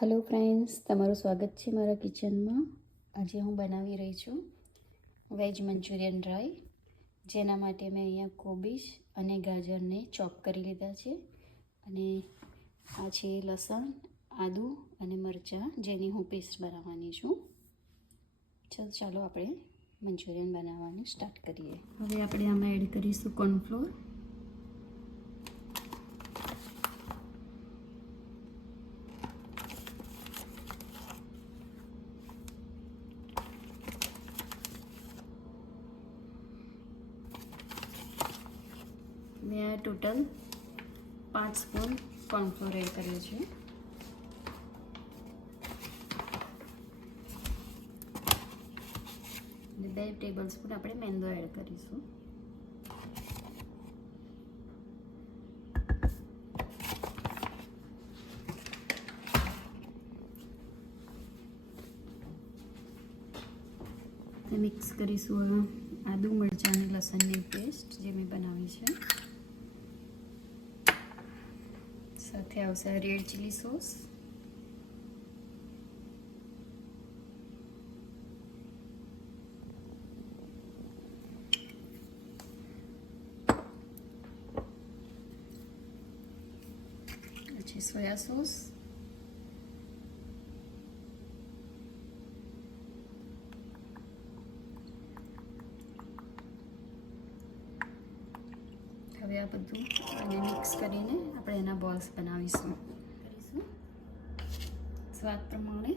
Hello friends, તમારું સ્વાગત છે મારા કિચનમાં. આજે હું બનાવી રહી છું વેજ મંચુરિયન ડ્રાય, જેના માટે મેં અહીંયા કોબીજ અને ગાજરને ચોપ કરી લીધા છે. અને આ છે લસણ, આદું અને મરચાં, જેની હું પેસ્ટ બનાવવાની છું. ચાલો આપણે મંચુરિયન બનાવવાનું સ્ટાર્ટ કરીએ. હવે આપણે આમાં એડ કરીશું કોર્નફ્લોર. મેં આ ટોટલ 5 સ્પૂન કોર્નફ્લોર એડ કર્યો છે. અને 2 ટેબલ સ્પૂન આપણે મેંદો એડ કરીશું. મિક્સ કરીશું આદુ મરચાં અને લસણની પેસ્ટ જે મેં બનાવી છે. સાથે આવશે રેડ ચીલી સોસ, પછી સોયા સોસ, હવે આ બધું અને મિક્સ કરીને આપણે એના બોલ્સ બનાવીશું. સ્વાદ પ્રમાણે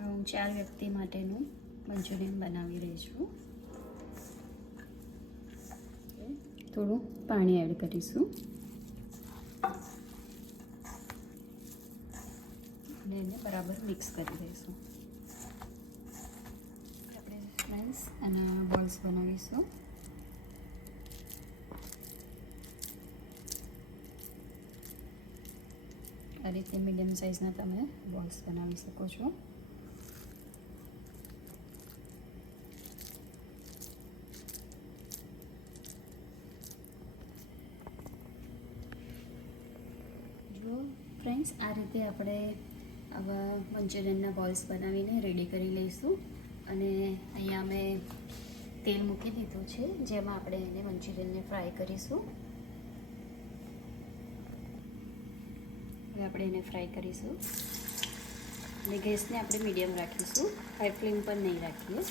હું 4 વ્યક્તિ માટેનું મંચુરિયન બનાવી રહી છું. થોડું પાણી એડ કરીશું અને એને બરાબર મિક્સ કરી દઈશું. આપણે ફ્રેન્ડ્સ એના બોલ્સ બનાવીશું. આ રીતે મીડિયમ સાઇઝના તમે બોલ્સ બનાવી શકો છો. ફ્રેન્ડ્સ, આ રીતે આપણે આવા મંચુરિયનના બોલ્સ બનાવીને રેડી કરી લઈશું. અને અહીંયા મેં તેલ મૂકી દીધું છે, જેમાં આપણે એને મંચુરિયનને ફ્રાય કરીશું. હવે આપણે એને ફ્રાય કરીશું અને ગેસને આપણે મીડિયમ રાખીશું, હાઈ ફ્લેમ પર નહીં રાખીએ.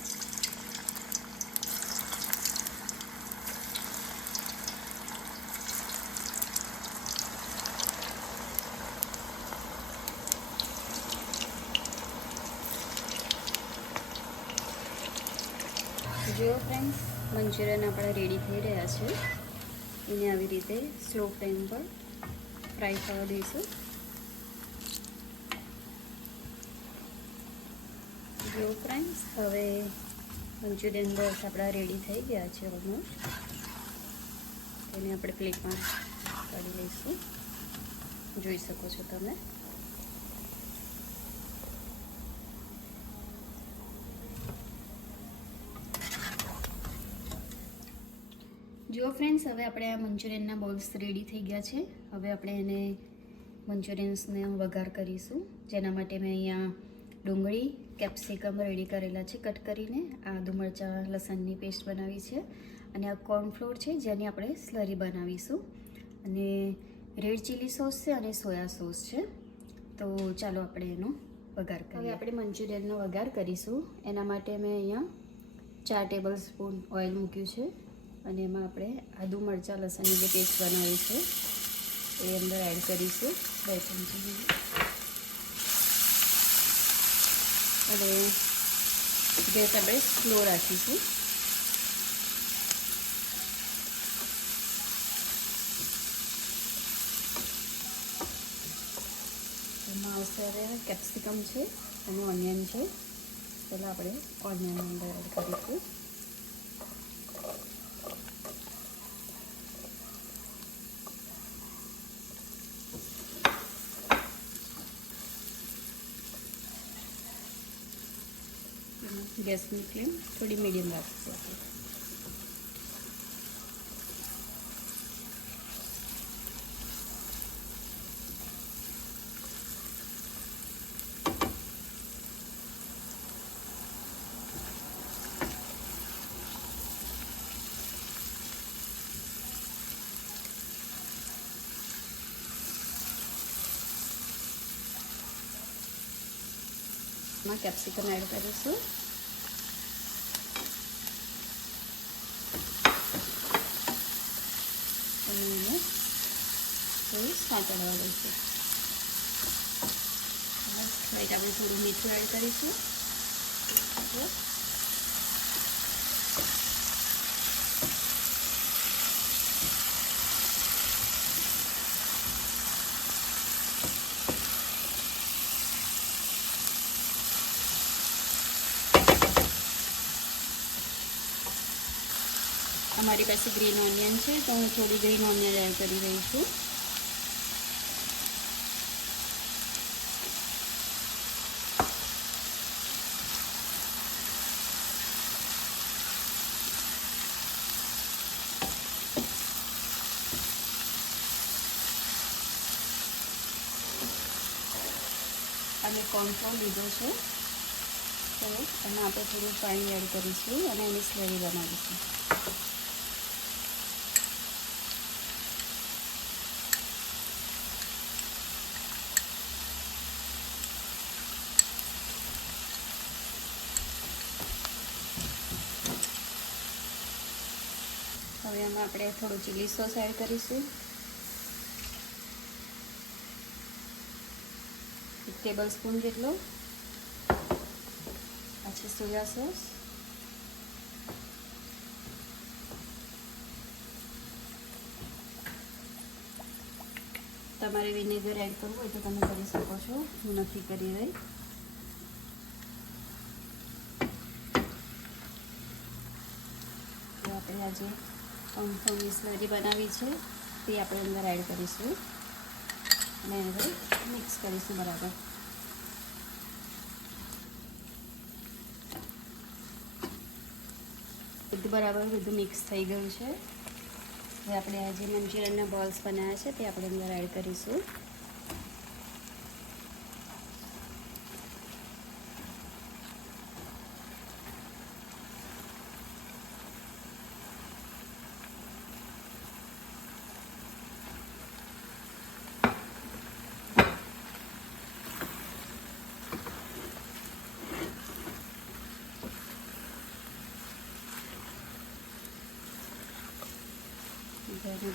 જો ફ્રેન્ડ્સ, મંચુરિયન આપણા રેડી થઈ રહ્યા છે. એને આવી રીતે સ્લો ફ્લેમ પર ફ્રાય થવા દઈશું. જો ફ્રેન્ડ્સ, હવે મંચુરિયન બોલ્સ આપણા રેડી થઈ ગયા છે ઓલમોસ્ટ. એને આપણે પ્લેટમાં કાઢી લઈશું. જોઈ શકો છો તમે. જો ફ્રેન્ડ્સ, હવે આપણે આ મંચુરિયનના બોલ્સ રેડી થઈ ગયા છે. હવે આપણે એને મંચુરિયન્સને વઘાર કરીશું. જેના માટે મેં અહીંયા ડુંગળી, કેપ્સિકમ રેડી કરેલા છે કટ કરીને. આદુ મરચાં લસણની પેસ્ટ બનાવી છે. અને આ કોર્નફ્લોર છે, જેની આપણે સ્લરી બનાવીશું. અને રેડ ચીલી સોસ છે અને સોયા સોસ છે. તો ચાલો આપણે એનો વઘાર કરીએ. હવે આપણે મંચુરિયનનો વઘાર કરીશું. એના માટે મેં અહીંયા 4 ટેબલ સ્પૂન ઓઇલ મૂક્યું છે. અને એમાં આપણે આદુ મરચાં લસણની જે પેસ્ટ બનાવી છે એ અંદર એડ કરીશું 2 ચમચી. અને ગેસ આપણે સ્લો રાખીશું. એમાં આવશે કેપ્સિકમ છે અને ઓનિયન છે. પહેલાં આપણે ઓનિયન અંદર એડ કરીશું. ગેસની ફ્લેમ થોડી મીડિયમ રાખીશું આપણે. માં કેપ્સિકમ એડ કરીશું. અને એને થોડું સાંતળવા દઈશું. રાઈટ, આપણે થોડું મીઠું એડ કરીશું. हमारी पास ग्रीन ऑनियन है तो हूँ थोड़ी ग्रीन ऑनियन एड कर रही हूँ. અને કોર્નફ્લોર લીધો છે તો એમાં આપણે થોડું પાણી એડ કરીશું અને એની સ્લરી બનાવીશું. હવે એમાં આપણે થોડું ચીલી સોસ એડ કરીશું. 1 ટેબલસ્પૂન જેટલો. પછી સોયા સોસ, તમારે વિનેગર એડ કરવું હોય તો તમે કરી શકો છો, હું નથી કરી રહી. તો આપણે આજે કોર્નફ્લોરની સ્લરી બનાવી છે તે આપણે અંદર એડ કરીશું અને હવે મિક્સ કરીશું બરાબર. બધું બરાબર બધું મિક્સ થઈ ગયું છે. હવે આપણે આ જે મંચુરિયનના બોલ્સ બનાવ્યા છે તે આપણે અંદર એડ કરીશું.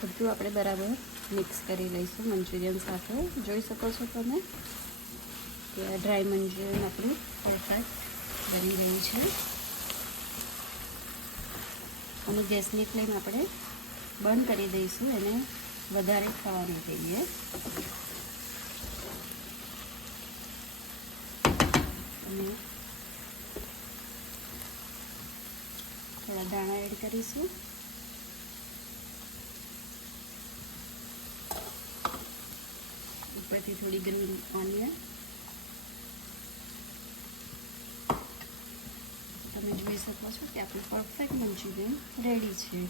બધું આપણે બરાબર મિક્સ કરી લઈશું મંચુરિયન સાથે. જોઈ શકો છો તમે કે આ ડ્રાય મંચુરિયન આપણું પરફેક્ટ બની ગયું છે. અને ગેસની ફ્લેમ આપણે બંધ કરી દઈશું, એને વધારે થવા નહીં દઈએ. અને થોડા દાણા એડ કરીશું. ઉપરથી થોડી ગ્રીન ઓનિયન. તમે જોઈ શકો છો કે આપણું પરફેક્ટ મંચુરિયન રેડી છે.